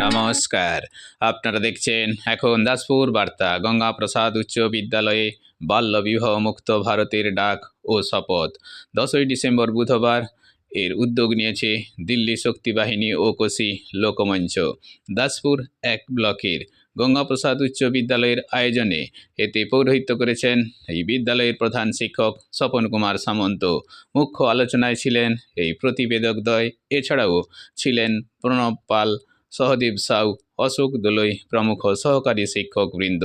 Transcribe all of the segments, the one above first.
নমস্কার। আপনারা দেখছেন এখন দাসপুর বার্তা গঙ্গা প্রসাদ উচ্চ বিদ্যালয়ে বাল্যবিবাহ মুক্ত ভারতের ডাক ও শপথ। দশই ডিসেম্বর বুধবার এর উদ্যোগ নিয়েছে দিল্লি শক্তি বাহিনী ও কোশি লোকমঞ্চ। দাসপুর এক ব্লকের গঙ্গাপ্রসাদ উচ্চ বিদ্যালয়ের আয়োজনে এতে পৌরোহিত্য করেছেন এই বিদ্যালয়ের প্রধান শিক্ষক স্বপন কুমার সামন্ত। মুখ্য আলোচনায় ছিলেন এই প্রতিবেদকদ্বয় এছাড়াও ছিলেন প্রণব পাল, সহদেব সাউ অশোক দোলই প্রমুখ সহকারী শিক্ষকবৃন্দ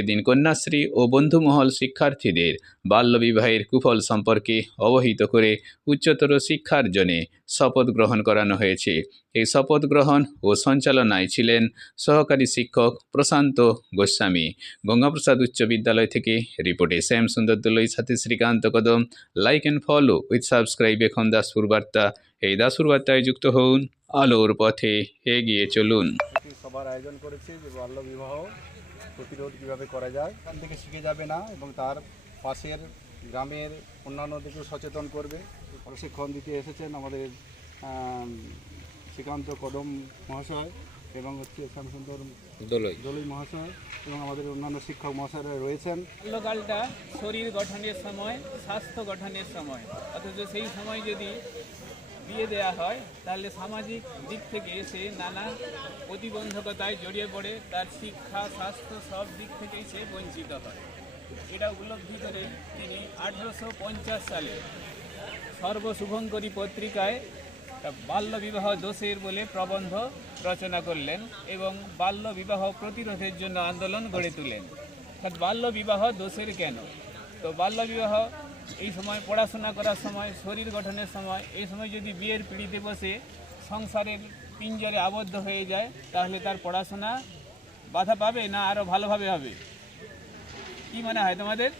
এদিন কন্যাশ্রী ও বন্ধুমহল শিক্ষার্থীদের বাল্যবিবাহের কুফল সম্পর্কে অবহিত করে উচ্চতর শিক্ষার জন্যে শপথ গ্রহণ করানো হয়েছে। এই শপথ গ্রহণ ও সঞ্চালনায় ছিলেন সহকারী শিক্ষক প্রশান্ত গোস্বামী। গঙ্গাপ্রসাদ উচ্চ বিদ্যালয় থেকে রিপোর্টে শ্যাম সুন্দর দোলইর সাথে Srikanta Kadam. Like and follow with subscribe এখন দাসপুর বার্তা। এই দাসপুর বার্তায় যুক্ত হন আলোর পথে এগিয়ে চলুন। একটি সবার আয়োজন করেছে যে বাল্য বিবাহ প্রতিরোধ কীভাবে করা যায় এখান থেকে শিখে যাবে না এবং তার পাশের গ্রামের অন্যান্যদেরকেও সচেতন করবে। প্রশিক্ষণ দিতে এসেছেন আমাদের শ্রীকান্ত কদম মহাশয় এবং হচ্ছে শ্যামসুন্দর দোলই। দলুই মহাশয় এবং আমাদের অন্যান্য শিক্ষক মহাশয়রা রয়েছেন। বাল্যকালটা শরীর গঠনের সময় স্বাস্থ্য গঠনের সময়। অথচ সেই সময় যদি বিয়ে দেওয়া হয়, তাহলে সামাজিক দিক থেকে সে নানা প্রতিবন্ধকতায় জড়িয়ে পড়ে, তার শিক্ষা, স্বাস্থ্য সব দিক থেকেই সে বঞ্চিত হয়। এটা উপলব্ধি করে তিনি আঠেরোশো পঞ্চাশ সালে সর্বশুভঙ্করী পত্রিকায় একটা বাল্য বিবাহ দোষের বলে প্রবন্ধ রচনা করলেন এবং বাল্য বিবাহ প্রতিরোধের জন্য আন্দোলন গড়ে তোলেন। অর্থাৎ বাল্য বিবাহ দোষের কেন? তো বাল্য বিবাহ এই সময় পড়াশোনা করার সময়, শরীর গঠনের সময়, এই সময় যদি বিয়ের পিড়িতে বসে সংসারের পিঞ্জরে আবদ্ধ হয়ে যায়, তাহলে তার পড়াশোনা বাধা পাবে না আরও ভালোভাবে হবে? কি মনে হয় তোমাদের?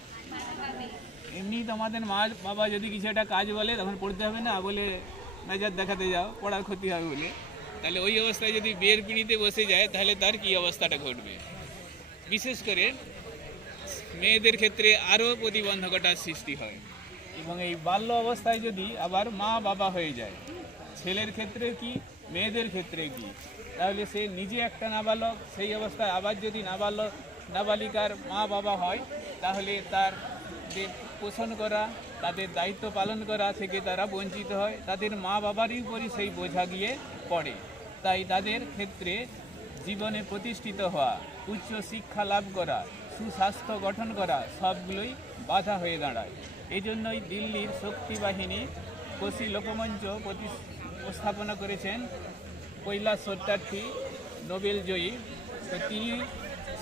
এমনি তোমাদের মা বাবা যদি কিছু একটা কাজ বলে, তখন পড়তে হবে না, বলে নজর দেখাতে যাও, পড়ার ক্ষতি হবে বলে। তাহলে ওই অবস্থায় যদি বিয়ের পিড়িতে বসে যায়, তাহলে তার কি অবস্থাটা ঘটবে? বিশেষ করে মেয়েদের ক্ষেত্রে আরও প্রতিবন্ধকতার সৃষ্টি হয়। এবং এই বাল্য অবস্থায় যদি আবার মা বাবা হয়ে যায়, ছেলের ক্ষেত্রে কি, মেয়েদের ক্ষেত্রে কি? তাহলে সে নিজে একটা নাবালক, সেই অবস্থায় আবার যদি নাবালক, নাবালিকার মা বাবা হয়, তাহলে তার যে পোষণ করা, তাদের দায়িত্ব পালন করা থেকে তারা বঞ্চিত হয়। তাদের মা বাবারই উপরই সেই বোঝা গিয়ে পড়ে। তাই তাদের ক্ষেত্রে জীবনে প্রতিষ্ঠিত হওয়া, উচ্চ শিক্ষা লাভ করা সুস্বাস্থ্য গঠন করা সবগুলোই বাধা হয়ে দাঁড়ায়। এই জন্যই দিল্লির শক্তি বাহিনী কোশি লোকমঞ্চ প্রতি- উপস্থাপনা করেছেন কৈলাস সত্যার্থী নোবেল জয়ী। তিনি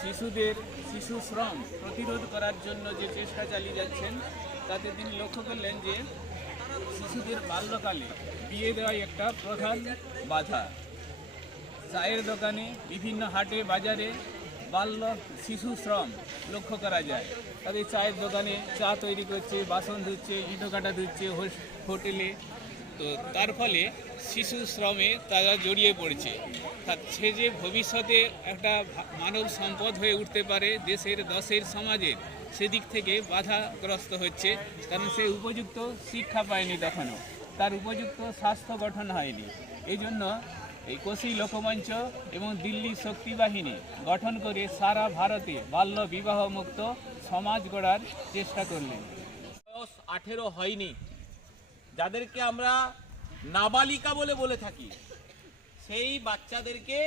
শিশুদের শিশু শ্রম প্রতিরোধ করার জন্য যে চেষ্টা চালিয়ে যাচ্ছেন, তাতে তিনি লক্ষ্য করলেন যে শিশুদের বাল্যকালে বিয়ে দেওয়াই একটা প্রধান বাধা। চায়ের দোকানে, বিভিন্ন হাটে, বাজারে বাল্য শিশু শ্রম লক্ষ্য করা যায়। তাদের চায়ের দোকানে চা তৈরি করছে, বাসন ধুচ্ছে, ইটো কাটা ধুচ্ছে হোটেলে। তো তার ফলে শিশু শ্রমে তারা জড়িয়ে পড়ছে। সে যে ভবিষ্যতে একটা মানব সম্পদ হয়ে উঠতে পারে দেশের, দশের, সমাজের, সেদিক থেকে বাধাগ্রস্ত হচ্ছে। কারণ সে উপযুক্ত শিক্ষা পায়নি তখনও। তার উপযুক্ত স্বাস্থ্য গঠন হয়নি। এই জন্য এই কোশি লোকমঞ্চ এবং দিল্লি শক্তি বাহিনী গঠন করে সারা ভারতে বাল্য বিবাহ মুক্ত সমাজ গড়ার চেষ্টা করলেন। বয়স আঠেরো হয়নি। যাদেরকে আমরা নাবালিকা বলে বলে থাকি সেই বাচ্চাদেরকে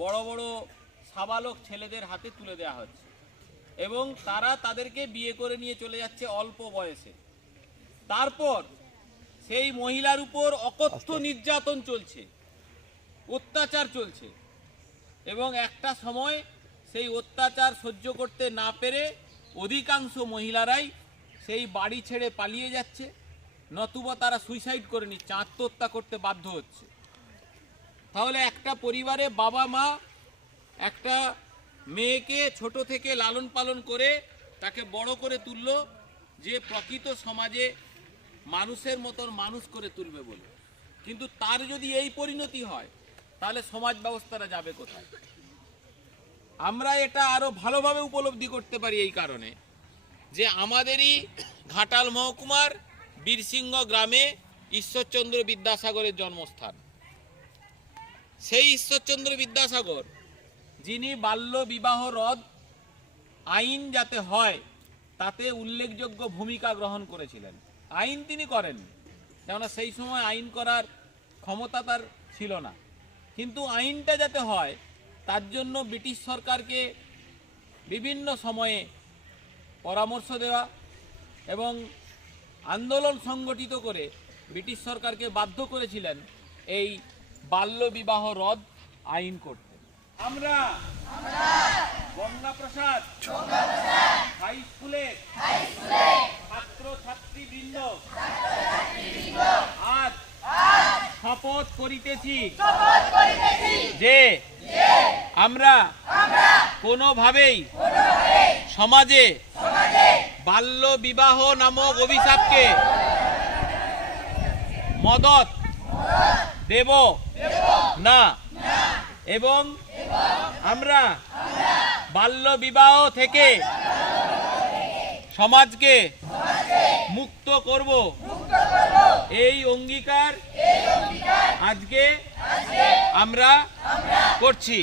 বড় বড় সাবালক ছেলেদের হাতে তুলে দেওয়া হচ্ছে এবং তারা তাদেরকে বিয়ে করে নিয়ে চলে যাচ্ছে অল্প বয়সে। তারপর সেই মহিলার উপর অকথ্য নির্যাতন চলছে। অত্যাচার চলছে। এবং একটা সময় সেই অত্যাচার সহ্য করতে না পেরে অধিকাংশ মহিলারাই সেই বাড়ি ছেড়ে পালিয়ে যাচ্ছে। নতুবা তারা সুইসাইড করে নিচ্ছে, আত্মহত্যা করতে বাধ্য হচ্ছে। তাহলে একটা পরিবারে বাবা মা, একটা মেয়েকে ছোট থেকে লালন পালন করে তাকে বড় করে তুললো, যে প্রকৃত সমাজে মানুষের মতন মানুষ করে তুলবে বলে। কিন্তু তার যদি এই পরিণতি হয় তাহলে সমাজ ব্যবস্থাটা যাবে কোথায়? আমরা এটা আরও ভালোভাবে উপলব্ধি করতে পারি এই কারণে যে আমাদেরই ঘাটাল মহকুমার বীরসিংহ গ্রামে ঈশ্বরচন্দ্র বিদ্যাসাগরের জন্মস্থান। সেই ঈশ্বরচন্দ্র বিদ্যাসাগর, যিনি বাল্য বিবাহ রদ আইন যাতে হয়, তাতে উল্লেখযোগ্য ভূমিকা গ্রহণ করেছিলেন। আইন তিনি করেন কেননা সেই সময় আইন করার ক্ষমতা তার ছিল না। কিন্তু আইনটা যাতে হয়, তার জন্য ব্রিটিশ সরকারকে বিভিন্ন সময়ে পরামর্শ দেওয়া এবং আন্দোলন সংগঠিত করে ব্রিটিশ সরকারকে বাধ্য করেছিলেন এই বাল্য বিবাহ রদ আইন করতে। আমরা গঙ্গা প্রসাদ হাই স্কুলের ছাত্র ছাত্রী বৃন্দ আজ শপথ করিতেছি। যে আমরা কোনোভাবেই সমাজে বাল্য বিবাহ নামক অভিশাপকে মদত দেব না। এবং আমরা বাল্য বিবাহ থেকে সমাজকে মুক্ত করব। এই অঙ্গীকার আজকে আমরা করছি।